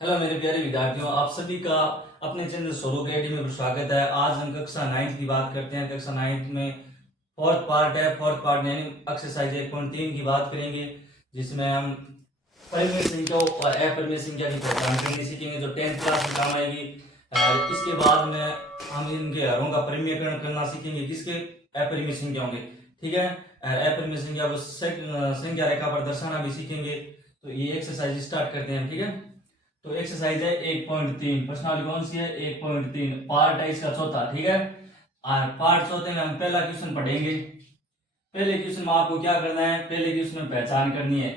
Hello मेरे प्यारे विद्यार्थियों, आप सभी का अपने चैनल सोलो अकेडमी में स्वागत है। आज हम कक्षा 9 की बात करते हैं। कक्षा 9 में फोर्थ पार्ट है। फोर्थ पार्ट यानी एक्सरसाइज 1.3 की बात करेंगे, जिसमें हम परिमेय संख्याओं और अपरिमेय संख्या की पहचान करनी सीखेंगे, जो 10th क्लास में काम आएगी। इसके बाद में हम इनके हरों का परिमेयकरण करना सीखेंगे, किसके अपरिमेय संख्याओं के। ठीक है, अपरिमेय संख्या को संख्या रेखा पर दर्शाना भी सीखेंगे। तो ये एक्सरसाइज स्टार्ट करते हैं। ठीक है, तो एक्सरसाइज है 1.3। प्रश्नावली कौन सी है? 1.3 पार्ट है इसका चौथा। ठीक है, पार्ट चौथे में हम पहला क्वेश्चन पढ़ेंगे। पहले क्वेश्चन में आपको क्या करना है? पहले क्वेश्चन में पहचान करनी है।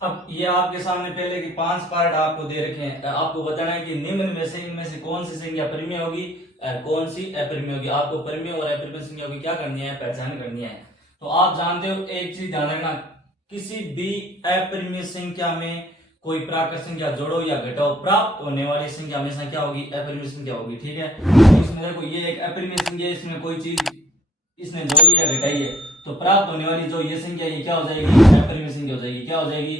अब ये आपके सामने पहले की 5 पार्ट आपको दे रखे हैं। आपको बताना है कि निम्न में से इनमें से कौन सी संख्या परिमेय होगी और कौन सी अपरिमेय होगी। आपको परिमेय और अपरिमेय संख्या की क्या करनी है? पहचान करनी है। तो आप जानते हो, एक चीज ध्यान रखना, किसी भी अपरिमेय संख्या में कोई प्राकृत संख्या जोड़ो या घटाओ, प्राप्त होने वाली संख्या हमेशा क्या होगी? अपरिमेय संख्या होगी। ठीक है, इसमें देखो ये एक अपरिमेय संख्या, इसमें कोई चीज इसने जोड़ी या घटाई है, तो प्राप्त होने वाली जो ये संख्या, ये क्या हो जाएगी? अपरिमेय संख्या हो जाएगी। क्या हो जाएगी?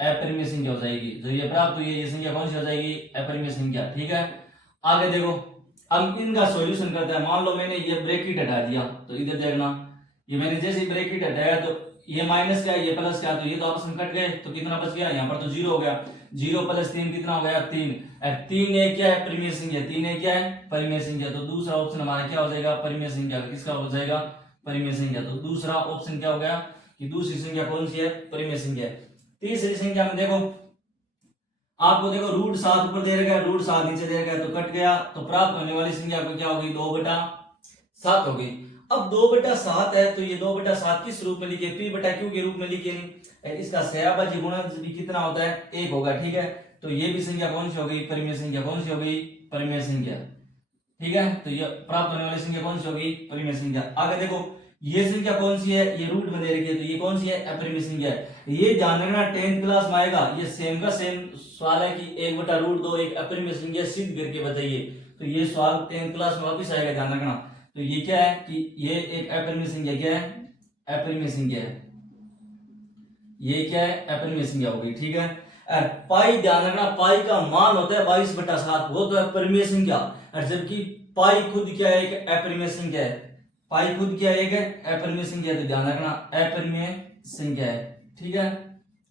अपरिमेय संख्या हो जाएगी। जो ये प्राप्त हुई है ये संख्या कौन सी हो जाएगी? अपरिमेय संख्या। ठीक है, आगे देखो, हम इनका सॉल्यूशन करते हैं। मान लो मैंने ये ब्रैकेट हटा दिया, तो इधर देखना, ये मैंने जैसे ब्रैकेट हटाया तो ये माइनस क्या, ये प्लस क्या, तो ये तो आपस में कट गए, तो कितना बच गया? यहाँ पर तो 0 हो गया। 0 + 3 कितना हो गया? 3। 3 एक क्या है? परिमेय संख्या। 3 एक क्या है? परिमेय संख्या। तो दूसरा ऑप्शन हमारा क्या हो जाएगा? परिमेय संख्या। किसका हो जाएगा? परिमेय संख्या। तो दूसरा ऑप्शन क्या हो गया कि दूसरी संख्या कौन सी है? परिमेय संख्या। तीसरी संख्या में देखो, आपको देखो √7 ऊपर दे रखा है, √7 नीचे दे रखा है, तो कट गया। तो प्राप्त होने वाली संख्या को क्या होगी? 2/7 हो गई। अब 2/7 है, तो ये 2/7 किस रूप में लिखे? p/q के रूप में लिखे नहीं। इसका सहभाज्य गुणज भी कितना होता है? 1 होगा। ठीक है, तो ये भी संख्या कौन सी हो गई? परिमेय संख्या। कौन सी हो गई? परिमेय संख्या। ठीक है, तो ये प्राप्त होने वाली संख्या कौन सी होगी? परिमेय संख्या। आगे देखो, ये संख्या कौन सी है? ये रूट में दे रखी है, तो ये कौन सी है? अपरिमेय संख्या है। ये ध्यान रखना, 10th क्लास में आएगा, ये सेम का सेम सवाल है कि 1/√2 एक अपरिमेय संख्या सिद्ध करके बताइए। तो ये सवाल 10th क्लास में वापिस आएगा, ध्यान रखना। तो ये क्या है कि ये एक अपरिमेय संख्या। क्या है? अपरिमेय संख्या है। ये क्या है? अपरिमेय संख्या होगी। ठीक है, और पाई ध्यान रखना, पाई का मान होता है 22/7, वो तो है परिमेय संख्या। और जबकि पाई खुद क्या है? एक अपरिमेय संख्या है। पाई खुद क्या है? एक अपरिमेय संख्या है। तो ध्यान रखना, अपरिमेय संख्या है। ठीक है,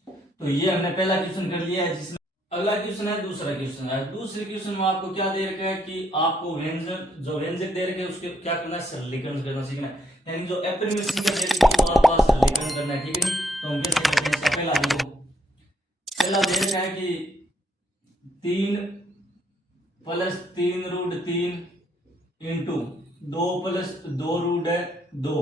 तो ये हमने पहला क्वेश्चन कर लिया है, जिसमें अगला क्वेश्चन है दूसरा क्वेश्चन है। दूसरे क्वेश्चन में आपको क्या दे रखा है कि आपको व्यंजक, जो व्यंजक दे रखे हैं उसके क्या करना है? सरलीकरण करना सीखना है। यानी जो अपरिमेय संख्या दे रखी है वो आपको सरलीकरण करना है। ठीक है, तो हम कैसे करते हैं? इसका पहला देखो, पहला दे रखा है कि 3 + 3√3 इंटू 2 + 2√2,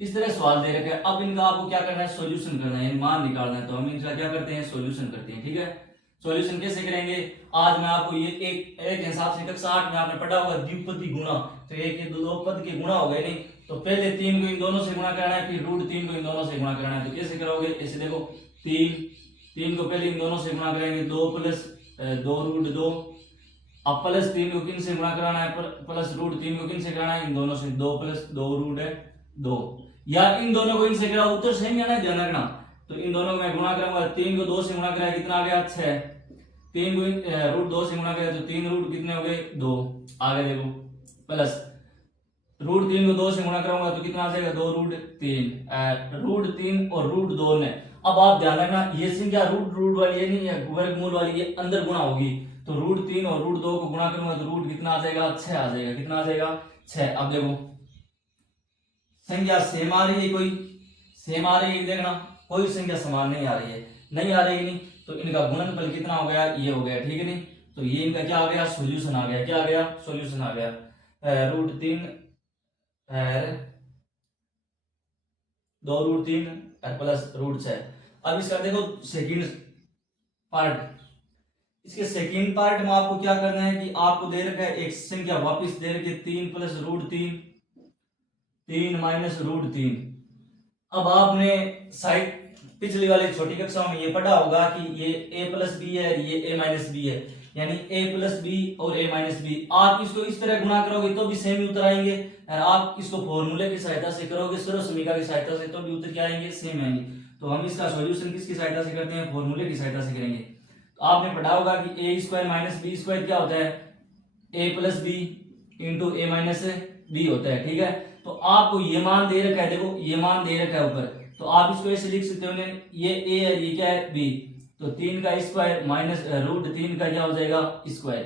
इस तरह सवाल दे रखे हैं। अब इनका आपको क्या करना है? सॉल्यूशन करना है, मान निकालना है। तो हम इनका क्या करते हैं? सॉल्यूशन करते हैं। ठीक है, सॉल्यूशन कैसे करेंगे? आज मैं आपको ये एक हिसाब से कक्षा 8 में आपने पढ़ा होगा द्विपदी गुणा। तो एक ये दो पद के गुणा हो गए नहीं, तो पहले 3 को इन दोनों से गुणा करना है, फिर √3 को इन दोनों से गुणा करना है। तो कैसे करोगे? ऐसे देखो, 3 को पहले इन दोनों से गुणा करेंगे, 2 + 2√2। अब +3 को किन से गुणा कराना है? +√3 को किन से कराना है? इन दोनों से। 2 + 2√2, या इन दोनों को इनसे करा, उत्तर सेम आना है, ध्यान रखना। तो इन दोनों को मैं गुणा करूंगा, 3 को 2 से गुणा कराया, कितना आ गया? 6। 3 को √2 से गुणा कराया, तो 3 रूट कितने हो गए? 2। आगे देखो, प्लस √3 को 2 से गुणा कराऊंगा तो कितना आ जाएगा? 2√3। √3 और √2 में, अब आप ध्यान रखना, ये संख्या रूट वाली है नहीं है, वर्गमूल वाली, ये अंदर गुणा होगी। तो √3 और √2 को गुणा करूंगा तो रूट कितना आ जाएगा? 6 आ जाएगा। कितना आ जाएगा? 6। अब देखो, संख्या सेम आ रही है, कोई सेम आ रही है, देखना कोई संख्या समान नहीं आ रही है, नहीं आ रही नहीं, तो इनका गुणनफल कितना हो गया? ये हो गया। ठीक है नहीं, तो ये इनका क्या आ गया? सॉल्यूशन आ गया। क्या आ गया? सॉल्यूशन आ गया। √3 2√3 प्लस √6। अब इसका देखो सेकंड पार्ट, इसके सेकंड पार्ट में आपको क्या करना है कि आपको दे रखा है एक संख्या वापस दे रखी है, 3 + √3, 3 - √3। अब आपने साइड पिछली वाली छोटी कक्षाओं में ये पढ़ा होगा कि ये a + b है, ये a - b है, यानी a + b और a - b। आप इसको इस तरह गुणा करोगे तो भी सेम ही उत्तर आएंगे, और आप इसको फॉर्मूले की सहायता से करोगे, सर्व समीकरण की सहायता से, तो भी उत्तर क्या आएंगे? सेम आएंगे। तो हम इसका सॉल्यूशन किसकी सहायता से करते हैं? फॉर्मूले की सहायता से करेंगे। तो आपने पढ़ा होगा कि ए स्क्वायर माइनस बी स्क्वायर क्या होता है, ए प्लस बी इंटू ए माइनस बी होता है, ठीक है। तो आपको ये मान दे रखा है, देखो ये मान दे रखा है ऊपर, तो आप इसको ऐसे लिख सकते हो, ये ए है, ये क्या है बी, तो 3 का स्क्वायर माइनस रूट 3 का क्या हो जाएगा स्क्वायर,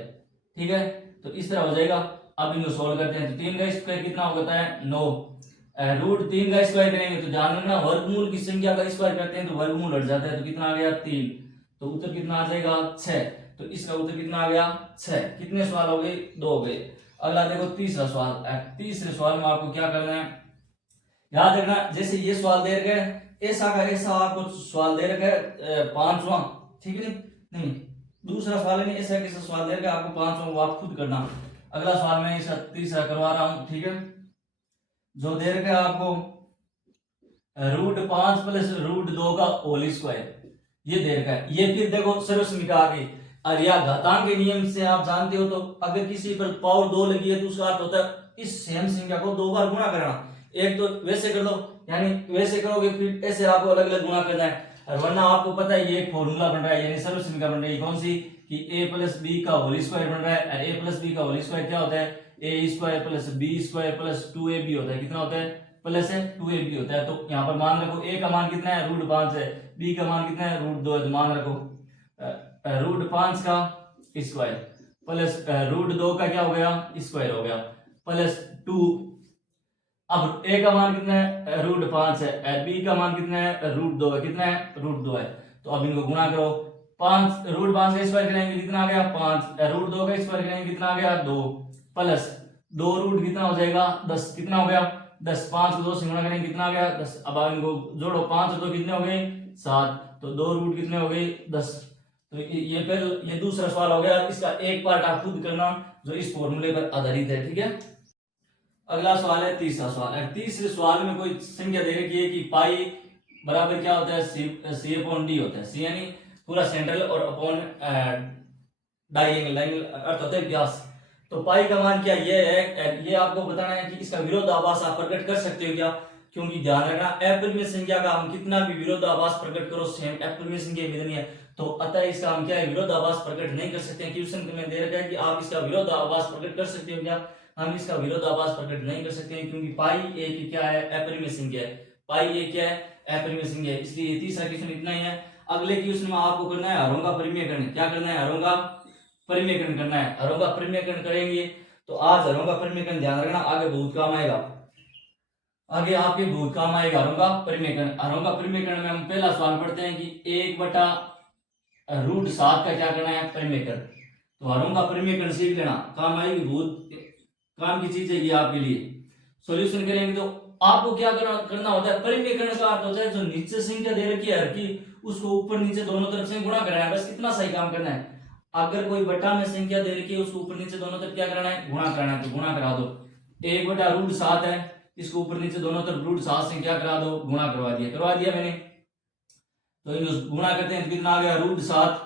ठीक है। तो इस तरह हो जाएगा। अब इनको सोल्व करते हैं, तो 3 का स्क्वायर कितना होता है 9, रूट 3 का स्क्वायर करेंगे तो ध्यान रखना वर्गमूल की संख्या का स्क्वायर करते हैं तो वर्गमूल हट जाता है, तो कितना आ गया 3, तो उत्तर कितना आ जाएगा 6, तो इसका उत्तर कितना आ गया 6। कितने सवाल हो गए, 2 हो गए। अगला देखो तीसरा सवाल। तीसरे सवाल में आपको क्या करना है, याद रखना जैसे ये सवाल दे रखा है ऐसा का ऐसा आपको सवाल दे रखा है पांचवा, ठीक है नहीं, दूसरा सवाल नहीं, ऐसा कैसा सवाल दे रखा है आपको पांचवा, वो आप खुद करना। अगला सवाल मैं इसका तीसरा करवा रहा हूं, ठीक है। जो दे रखा है आपको रूट 5 प्लस रूट 2 का होल स्क्वायर, ये दे रखा है। ये फिर देखो सर्वसमीका आ गई, और या घातांक के नियम से आप जानते हो, तो अगर किसी पर पावर 2 लगी है तो उसका अर्थ होता है इस सेम संख्या को 2 बार गुणा करना। एक तो वैसे कर दो, यानी वैसे करोगे, फिर ऐसे आपको अलग अलग गुणा करना है, और वरना आपको पता है ये एक फॉर्मूला बन रहा है, यानी सर्वसमीका बन रही है कौन सी, कि ए प्लस बी का होल स्क्वायर बन रहा है, और ए प्लस बी का होल स्क्वायर क्या होता है, A square plus B square plus 2ab होता है, कितना होता है प्लस है 2ab होता है। तो यहाँ पर मान रखो ए का मान कितना है रूट 5 है, बी का मान कितना है रूट 2 है, तो मान रखो रूट 5 का स्क्वायर प्लस रूट 2 का क्या हो गया स्क्वायर हो गया प्लस 2। अब ए का मान कितना है रूट 5 है, बी का मान कितना है रूट 2 है, कितना है रूट 2 है। तो अब इनको गुणा करो, 5 रूट 5 का स्क्वायर करेंगे कितना आ गया 5, रूट 2 का स्क्वायर करेंगे कितना आ गया 2, प्लस 2 रूट कितना हो जाएगा 10, कितना हो गया 10, 5 को 2 से गुणा करेंगे कितना आ गया 10। अब इनको जोड़ो, 5 और 2 कितने हो गए 7, तो 2 रूट कितने हो गए 10। तो ये दूसरा सवाल हो गया, इसका एक पार्ट आप खुद करना जो इस फॉर्मूले पर आधारित है, ठीक है। अगला सवाल है तीसरा सवाल। तीसरे सवाल में कोई संख्या दे रखी है कि पाई बराबर क्या होता है सी अपॉन डी होता है, सी यानी पूरा सेंट्रल और अपॉन डायगोनल, अर्थ होता है व्यास। तो पाई का मान क्या ये है, ये आपको बताना है कि इसका विरोधाभास आप प्रकट कर सकते हो क्या, क्योंकि ध्यान रखना अपरिमेय संख्या का हम कितना भी विरोधाभास प्रकट करो सेम अपरिमेय संख्या मिलनी है, तो अतः इसका हम क्या है विरोधाभास प्रकट नहीं कर सकते हैं। क्वेश्चन में दे रखा है कि आप इसका विरोधाभास प्रकट कर सकते हो क्या, हम इसका विरोधाभास प्रकट नहीं कर सकते हैं, क्योंकि पाई ए की क्या है अपरिमेय संख्या है, पाई ए क्या है अपरिमेय संख्या है, इसलिए तीसरा क्वेश्चन इतना ही है। अगले क्वेश्चन में आपको करना है हरों का परिमेयकरण, क्या करना है हरों का परिमेयकरण करना है। हरों का परिमेयकरण करेंगे तो आज हरों का परिमेयकरण ध्यान रखना आगे बहुत काम आएगा, आगे आपके बहुत काम आएगा हरों का परिमेयकरण। हरों का परिमेयकरण में हम पहला सवाल पढ़ते हैं कि 1/√7 का क्या करना है परिमेयकरण। तो हरों का परिमेयकरण सीख लेना, काम आएगी, बहुत काम की चीज है ये आपके लिए। सॉल्यूशन करेंगे तो आपको क्या करना होता है, परिमेयकरण का अर्थ होता है जो नीचे संख्या दे रखी है हर की उसको ऊपर नीचे दोनों तरफ से गुणा करना है, बस इतना सही काम करना है। अगर कोई बटा में संख्या दे रखी है उसको ऊपर नीचे दोनों तरफ क्या करना है गुणा करना है, तो गुणा करा दो। 1/√7 है, इसको ऊपर नीचे दोनों तरफ √7 से क्या करा दो गुणा करवा दिया मैंने। तो इनको गुणा करते हैं तो कितना आ गया √7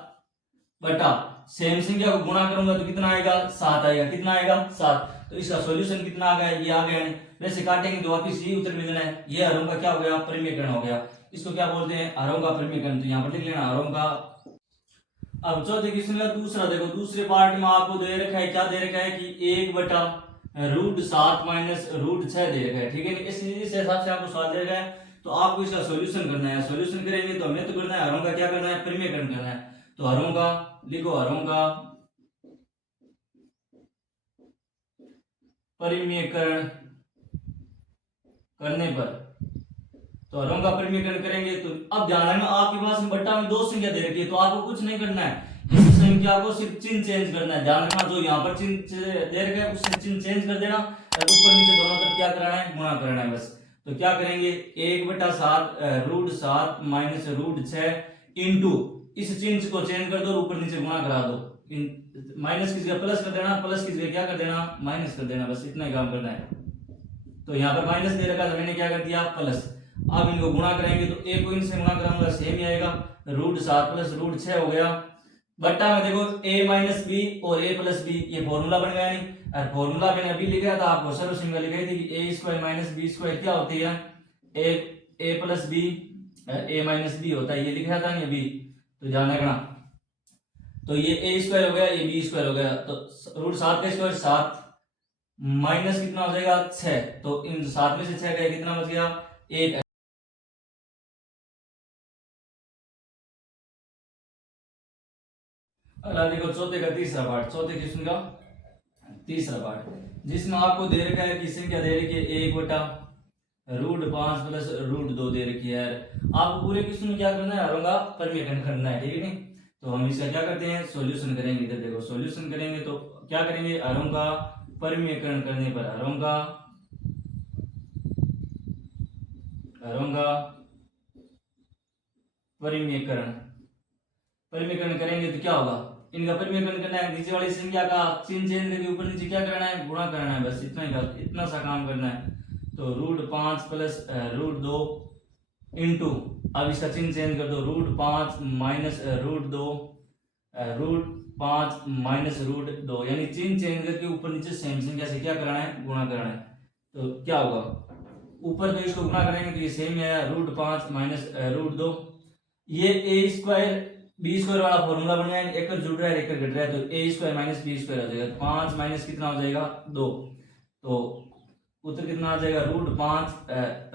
बटा सेम संख्या को गुणा करूंगा तो कितना आएगा 7 आएगा, कितना आएगा 7। तो इसका सॉल्यूशन कितना आ गया ये आ गया, वैसे काटेंगे तो वापिस ये उत्तर मिलना है। ये हरों का क्या हो गया परिमेयकरण हो गया, इसको क्या बोलते हैं हरों का परिमेयकरण, तो यहाँ पर लिख लेना हरों का। अब चौथे क्वेश्चन का दूसरा देखो, दूसरे पार्ट में आपको दे रखा है क्या दे रखा है कि 1/√7 माइनस √6 दे रखा है, ठीक है। इस हिसाब से आपको सवाल दे रखा है तो आपको इसका सॉल्यूशन करना है। सॉल्यूशन करेंगे तो हमें तो करना है हरों का क्या करना है परिमेयकरण करना है। तो हरों का लिखो, हरों का परिमेयकरण करने पर, तो हरों का परिमेयकरण करेंगे तो अब ध्यान रखना आपके पास में बट्टा में 2 संख्या दे रखी है तो आपको कुछ नहीं करना है, इस संख्या को सिर्फ चिन्ह चेंज करना है। ध्यान रखना जो यहाँ पर चिन्ह दे रखा है उससे चिन्ह चेंज कर देना और ऊपर नीचे दोनों तरफ क्या कराना है गुणा करना है बस। तो क्या करेंगे 1/7 माइनस √6 इंटू इस चिन्ह को चेंज कर दो ऊपर नीचे गुणा करा दो, माइनस की जगह प्लस कर देना, प्लस की जगह क्या कर देना माइनस कर देना, बस इतना ही काम करना है। तो यहाँ पर माइनस दे रखा था मैंने क्या कर दिया प्लस। अब इनको गुणा करेंगे तो ए को इनसे गुणा कराऊंगा सेम ही आएगा, √7 प्लस √6 हो गया। बट्टा में देखो a माइनस बी और a प्लस बी, ये फॉर्मूला बन गया नहीं, और फॉर्मूला मैंने अभी लिखा था आपको सर्वसंख्या लिखाई थी कि a square minus B square क्या होती है a plus B a minus B होता है, ये लिखा था नहीं अभी, तो ध्यान रखना। तो ये ए स्क्वायर हो गया, ये बी स्क्वायर हो गया, तो रूट 7 का स्क्वायर 7 माइनस कितना हो जाएगा 6, तो इन 7 में से 6 गया, कितना बच गया 1। अगला देखो चौथे का तीसरा पार्ट, चौथे क्वेश्चन का तीसरा पार्ट, जिसमें आपको दे रखा है कि संख्या दे रखी है 1/√5 प्लस √2 दे रखी है। आपको पूरे क्वेश्चन में क्या करना है, हरों परमीकरण करना है, ठीक है नहीं। तो हम इसका क्या करते हैं, सॉल्यूशन करेंगे। इधर देखो सॉल्यूशन करेंगे तो क्या करेंगे, हरों का परमीकरण करने पर हरों का परिमीकरण करेंगे तो क्या होगा, इनका परिमीकरण करना है, नीचे वाली संख्या का चिन्ह चेंज करके ऊपर नीचे क्या करना है, गुणा करना है, बस इतना ही, इतना सा काम करना है। तो √5 प्लस √2 इंटू, अब इसका चिन्ह चेंज कर दो, √5 माइनस √2 √5 माइनस √2, यानी चिन्ह चेंज करके ऊपर नीचे सेम संख्या से क्या कराना है, गुणा कराना है। तो क्या होगा, ऊपर तो इसको गुणा करेंगे तो ये सेम है, √5 माइनस √2, ये ए स्क्वायर बी स्क्वायर वाला फॉर्मूला बन जाएगा, एक जुड़ रहा है एक घट रहा है, तो ए स्क्वायर माइनस बी स्क्वायर हो जाएगा, 5 माइनस कितना हो जाएगा 2, तो उत्तर कितना आ जाएगा √5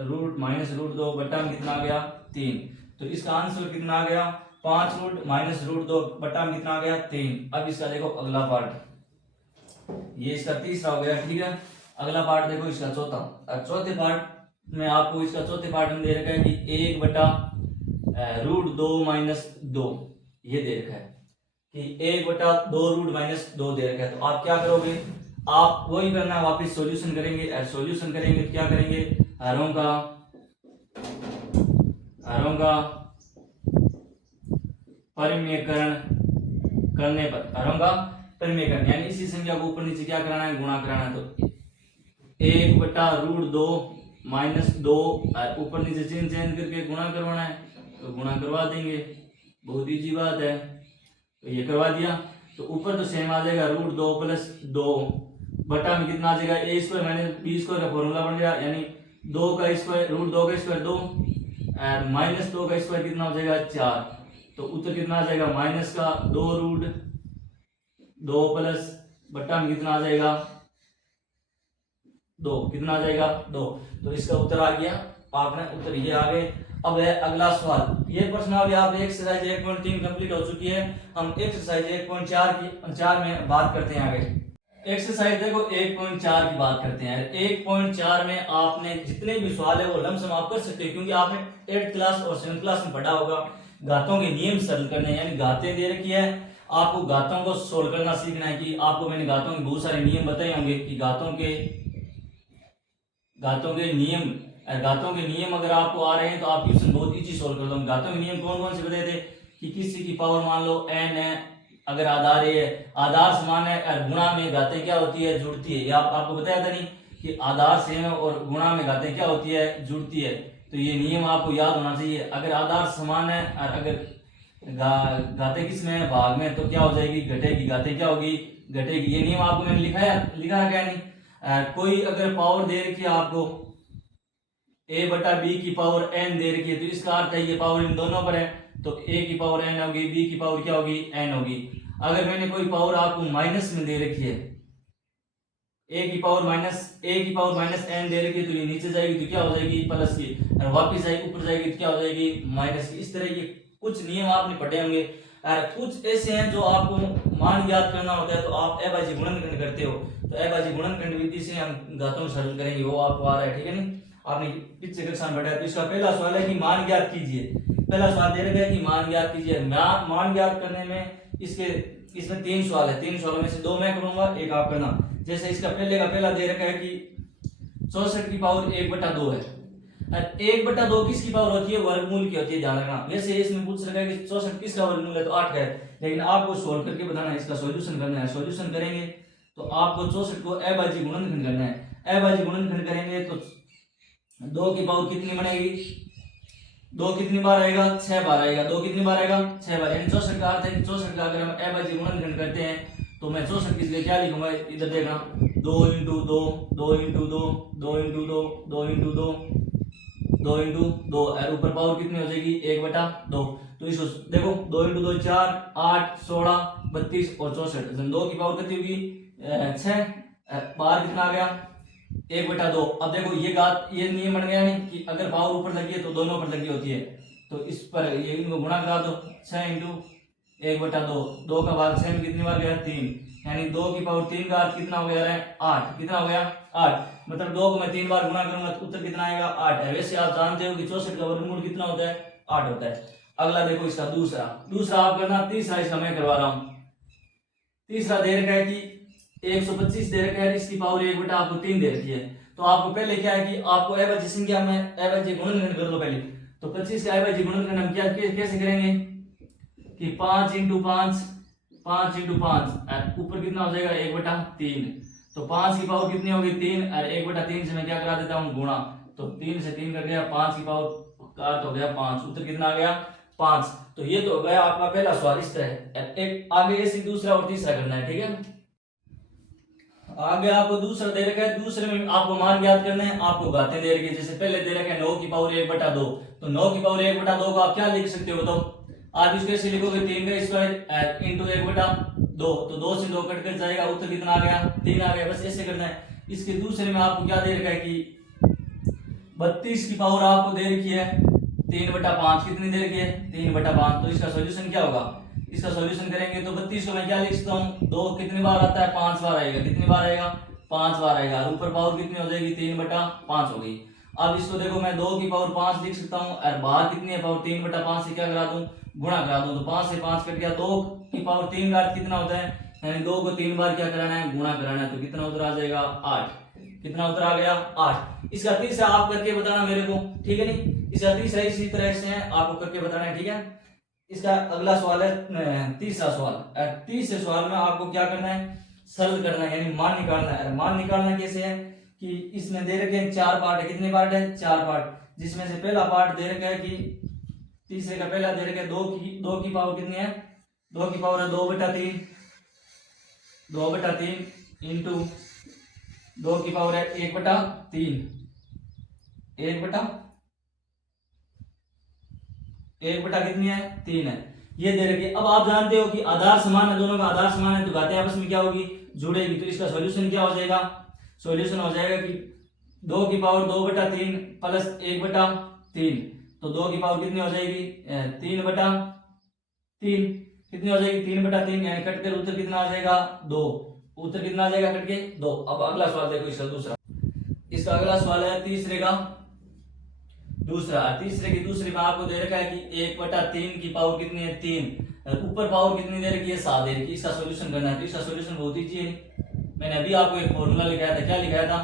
रूट माइनस √2 बट्टा में कितना आ गया 3। तो इसका आंसर कितना आ गया 5 रूट माइनस √2 बट्टा में कितना आ गया 3। अब इसका देखो अगला पार्ट, ये इसका तीसरा हो गया, ठीक है। अगला पार्ट देखो इसका चौथा, चौथे पार्ट में आपको इसका चौथे पार्ट में दे रखा है कि 1/√2 माइनस 2 ये दे रखा है कि 1/2 रूट माइनस 2 दे रखा है। तो आप क्या करोगे, आप वही करना है, वापस सॉल्यूशन करेंगे। सॉल्यूशन करेंगे तो क्या करेंगे, हरों का परिमेयकरण करने पर, हरों का परिमेयकरण यानी इसी संख्या को ऊपर नीचे क्या कराना है, गुणा कराना है। तो 1/√2 माइनस 2 ऊपर नीचे चिन्ह चेंज करके गुणा करवाना है, तो गुणा करवा देंगे, बहुत इजी बात है। तो ये करवा दिया, तो ऊपर तो सेम आ जाएगा √2 प्लस 2 बटा में कितना आ जाएगा ए स्क्वायर माइनस बी स्क्वायर का फॉर्मूला बन गया, यानी 2 का स्क्वायर √2 का स्क्वायर 2 और माइनस 2 का स्क्वायर कितना हो जाएगा 4। तो उत्तर कितना आ जाएगा माइनस का 2√2 प्लस बटा में कितना आ जाएगा 2, कितना आ जाएगा 2। तो इसका उत्तर आ गया, आपने उत्तर ये आ गए। अब है अगला सवाल, ये प्रश्नावली आप एक्सरसाइज 1.3 कंप्लीट हो चुकी है। हम एक्सरसाइज 1.4 में बात करते हैं आगे। एक्सरसाइज देखो 1.4 की बात करते हैं। 1.4 में आपने जितने भी सवाल है वो लमसम आप कर सकते हो, क्योंकि आपने 8th क्लास और 7th क्लास में पढ़ा होगा घातों के नियम सरल करने, यानी घातें दे रखी है, आपको घातों को सोल्व करना सीखना है। कि आपको मैंने घातों के बहुत सारे नियम बताए होंगे कि घातों के नियम अगर आपको आ रहे हैं तो आप क्वेश्चन बहुत इजी सोल्व कर दोगे। घातों के नियम कौन कौन से बताए थे कि किसी की पावर मान लो n है, अगर आधार है, आधार समान है और गुणा में घातें क्या होती है, जुड़ती है। ये आपको बताया था नहीं कि आधार सेम है और गुणा में घातें क्या होती है, जुड़ती है। तो ये नियम आपको याद होना चाहिए। अगर आधार समान है और अगर घातें किस में है, भाग में, तो क्या हो जाएगी, घटेगी, घातें क्या होगी, घटेगी। ये नियम आपको मैंने लिखा है क्या नहीं। कोई अगर पावर दे रखी है आपको a/b की पावर n दे रखी है, तो इसका अर्थ है ये पावर इन दोनों पर है, तो a की पावर n होगी, b की पावर क्या होगी, n होगी। अगर मैंने कोई पावर आपको माइनस में दे रखी है, a की पावर माइनस n दे रखी है, तो ये नीचे जाएगी तो क्या हो जाएगी, प्लस की, और वापिस आएगी ऊपर जाएगी तो क्या हो जाएगी, माइनस की। इस तरह के कुछ नियम आपने पढ़े होंगे। और कुछ ऐसे हैं जो आपको मान ज्ञात करना होता है, तो आप अभाज्य गुणनखंड करते हो, तो अभाज्य गुणनखंड विधि से हम घातों सरल करेंगे, वो आपको आ रहा है, ठीक है नहीं। आपने पिछले कक्षा में पढ़ा है। तो इसका पहला सवाल है कि मान ज्ञात कीजिए। पहला सवाल दे रखा है कि मान ज्ञात कीजिए। मान ज्ञात करने में इसमें 3 सवाल है, 3 सवालों में से 2 मैं करूंगा, एक आप करना। जैसे इसका पहला दे रखा है कि 64 की पावर 1/2 है। 1/2 किसकी पावर होती है, वर्गमूल की होती है, ध्यान रखना। वैसे इसमें पूछ रखा है कि 64 किसका वर्गमूल है, तो 8 का है, लेकिन आपको सोल्व करके बताना है, इसका सॉल्यूशन करना है। सॉल्यूशन करेंगे तो आपको 64 को अभाज्य गुणनखंड करना है। अभाज्य गुणनखंड करेंगे तो 2 की पावर कितनी बनेगी, 2 कितनी बार आएगा, 6 बार आएगा। 2 कितनी बार आएगा, 6 बार, यानी 64 का अर्थ है कि 64 का अगर हम अभाज्य गुणनखंड करते हैं तो मैं 64 के लिए क्या लिखूंगा, इधर देखना, 2 × 2 2 × 2 2 × 2 2 × 2 2 × 2 और ऊपर पावर कितनी हो जाएगी, 1/2। तो इसको देखो, 2 × 2 4 8 16 32 और 64, 2 की पावर कितनी होगी 6, बाहर कितना आ गया 1/2। अब देखो ये घात, ये नियम बन गया नहीं कि अगर पावर ऊपर लगी है तो दोनों पर लगी होती है, तो इस पर ये इनको गुणा करा दो, 6 इंटू 1/2, 2 का भाग 6 में कितनी बार गया 3, यानी 2 की पावर 3 का अर्थ कितना हो गया है 8, कितना हो गया 8, मतलब 2 को मैं 3 बार गुणा करूंगा तो उत्तर कितना आएगा 8 है। वैसे आप जानते हो कि 64 का वर्गमूल कितना होता है 8 होता है। अगला देखो इसका दूसरा आप करना, तीसरा इसका मैं करवा रहा हूं। तीसरा दे रखा है कि 125 दे रखा है, इसकी पावर 1 आपको 3 दे रखी है, तो आपको पहले क्या है कि आपको अविभाज्य संख्या में अविभाज्य गुणनखंड कर लो पहले। तो 25 का अविभाज्य गुणनखंड हम क्या कैसे करेंगे कि 5 इंटू 5 ऊपर कितना हो जाएगा 1/3, तो 5 की पावर कितनी होगी 3 और 1/3 से मैं क्या करा देता हूँ गुणा, तो 3 से 3 कर गया 5 की पावर का अर्थ हो गया 5, उत्तर कितना आ गया 5। तो ये तो हो गया आपका पहला सवाल। इस तरह एक आगे ऐसे दूसरा और तीसरा करना है, ठीक है। आगे आपको दूसरा दे रखा है, दूसरे में आपको मान ज्ञात करना है, आपको घातें दे रखी है। जैसे पहले दे रखा है 9 की पावर 1/2, तो 9 की पावर 1/2 को आप क्या लिख सकते हो बताओ, आप इसको ऐसे लिखोगे 3 का स्क्वायर इंटू 1/2, तो 2 से 2 कट कर जाएगा, उत्तर कितना आ गया 3 आ गया। बस ऐसे करना है। इसके दूसरे में आपको क्या दे रखा है कि 32 की पावर आपको दे रखी है 3/5, कितनी दे रखी है 3/5, तो इसका सॉल्यूशन क्या होगा, इसका सॉल्यूशन करेंगे तो 32 को मैं क्या लिख सकता हूँ, 2 कितनी बार आता है 5 बार आएगा, कितनी बार आएगा 5 बार आएगा, और ऊपर पावर कितनी हो जाएगी 3/5 हो गई। अब इसको देखो मैं 2 की पावर 5 लिख सकता हूँ, और बाहर कितनी है पावर 3/5 से क्या करा दूं गुणा करा दूं, तो 5 से 5 कट गया, 2 की पावर 3 का कितना होता है, यानी 2 को 3 बार क्या कराना है गुणा कराना है, तो कितना उत्तर आ जाएगा 8, कितना उत्तर आ गया 8। इसका तीसरा आप करके बताना मेरे को, ठीक है नहीं, इसका तीसरा इसी तरह से है आपको करके बताना है, ठीक है। इसका अगला सवाल है तीसरा सवाल। तीसरे सवाल में आपको क्या करना है सरल करना है, यानी मान निकालना है। मान निकालना कैसे है कि इसमें दे रखे हैं 4 पार्ट है, कितने पार्ट है 4 पार्ट, जिसमें से पहला पार्ट दे रखा है कि तीसरे का पहला दे रखा है 2 की पावर कितनी है 2 की पावर है 2/3 इंटू 2 की पावर है 1/3 कितनी है 3 है, ये दे रखी है। अब आप जानते हो कि आधार समान है, दोनों का आधार समान है, तो घातें आपस में क्या होगी जुड़ेगी, तो इसका सॉल्यूशन क्या हो जाएगा, सॉल्यूशन हो जाएगा कि 2 की पावर 2/3 प्लस 1/3, तो 2 की पावर कितनी हो जाएगी 3/3, कितनी हो जाएगी 3/3, यानी कट कर उत्तर कितना आ जाएगा 2, उत्तर कितना आ जाएगा कट के 2। अब अगला सवाल देखो इसका दूसरा, इसका अगला सवाल है तीसरे का दूसरा। तीसरे की दूसरे में आपको दे रखा है कि 1/3 की पावर कितनी है 3, ऊपर पावर कितनी दे रखी है 7 दे रखी है, इसका सॉल्यूशन करना है। तो इसका सॉल्यूशन बहुत ईजी है, मैंने अभी आपको एक फॉर्मूला लिखाया था, क्या लिखाया था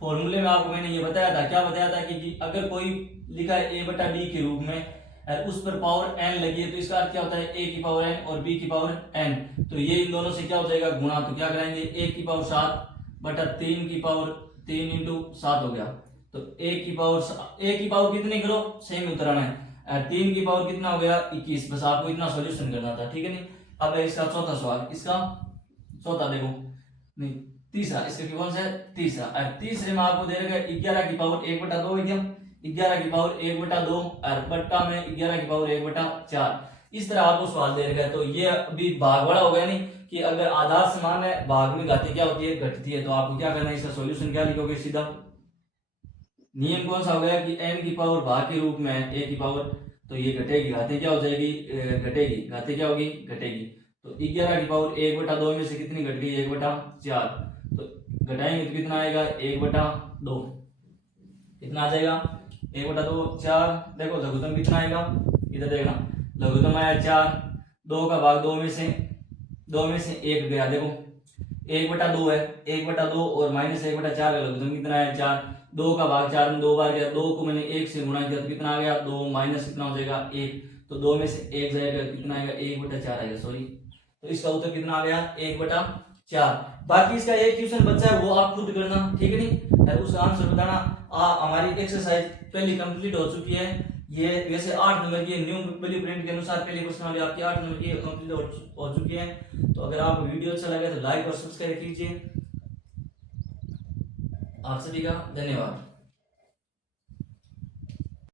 फॉर्मूले में आपको मैंने ये बताया था, क्या बताया था कि अगर कोई लिखा है a/b के रूप में और उस पर पावर n लगी है, तो इसका अर्थ क्या होता है a की पावर n और b की पावर n, तो ये इन दोनों से क्या हो जाएगा गुणा, तो क्या कराएंगे 1 की पावर 7/3 की पावर 3 इंटू 7 हो गया, तो a की पावर कितनी करो सेम उतराना है, 3 की पावर कितना हो गया 21, बस आपको इतना सॉल्यूशन करना था, ठीक है नहीं। अब इसका चौथा सवाल, इसका चौथा देखो नहीं तीसरा, इसका कौन सा है तीसरा, और तीसरे में आपको दे रखा है 11 की पावर 1/2 एकदम 11 की पावर 1/2 और बट्टा में 11 की पावर 1/4, इस तरह आपको सवाल दे रखा है। तो ये अभी भाग बड़ा हो गया नहीं कि अगर आधार समान है भाग में घातें क्या होती है घटती है, तो आपको क्या करना है इसका सॉल्यूशन क्या लिखोगे सीधा, नियम कौन सा हो गया कि n की पावर भाग के रूप में a की पावर, तो ये घटेगी घातें क्या हो जाएगी घटेगी, घातें क्या होगी घटेगी, तो 11 की पावर 1/2 में से कितनी घट गई 1/4, तो घटाएंगे तो कितना आएगा 1/2, कितना आ जाएगा 1/2 4, देखो लघुत्तम कितना आएगा इधर देखना, लघुत्तम आया 4, 2 का भाग 2 में से 1 गया, देखो 1/2 है 1/2 और माइनस 1/4 का लघुत्तम कितना है 4, 2 का भाग 4 में 2 बार गया, 2 को मैंने 1 से गुणा किया तो कितना आ गया 2 माइनस कितना हो जाएगा 1, तो 2 में से 1 जाएगा कितना आएगा 1/4 आएगा, सॉरी, तो इसका उत्तर कितना आ गया 1/4। बाकी इसका एक क्वेश्चन बचा है वो आप खुद करना, ठीक है नहीं, उसका आंसर बताना। हमारी एक्सरसाइज पहली कंप्लीट हो चुकी है, ये वैसे 8 नंबर की न्यू ब्लूप्रिंट के अनुसार पहली प्रश्नावली आपकी 8 नंबर की कंप्लीट हो चुकी है। तो अगर आपको वीडियो अच्छा लगे तो लाइक और सब्सक्राइब कीजिए। आप सभी का धन्यवाद।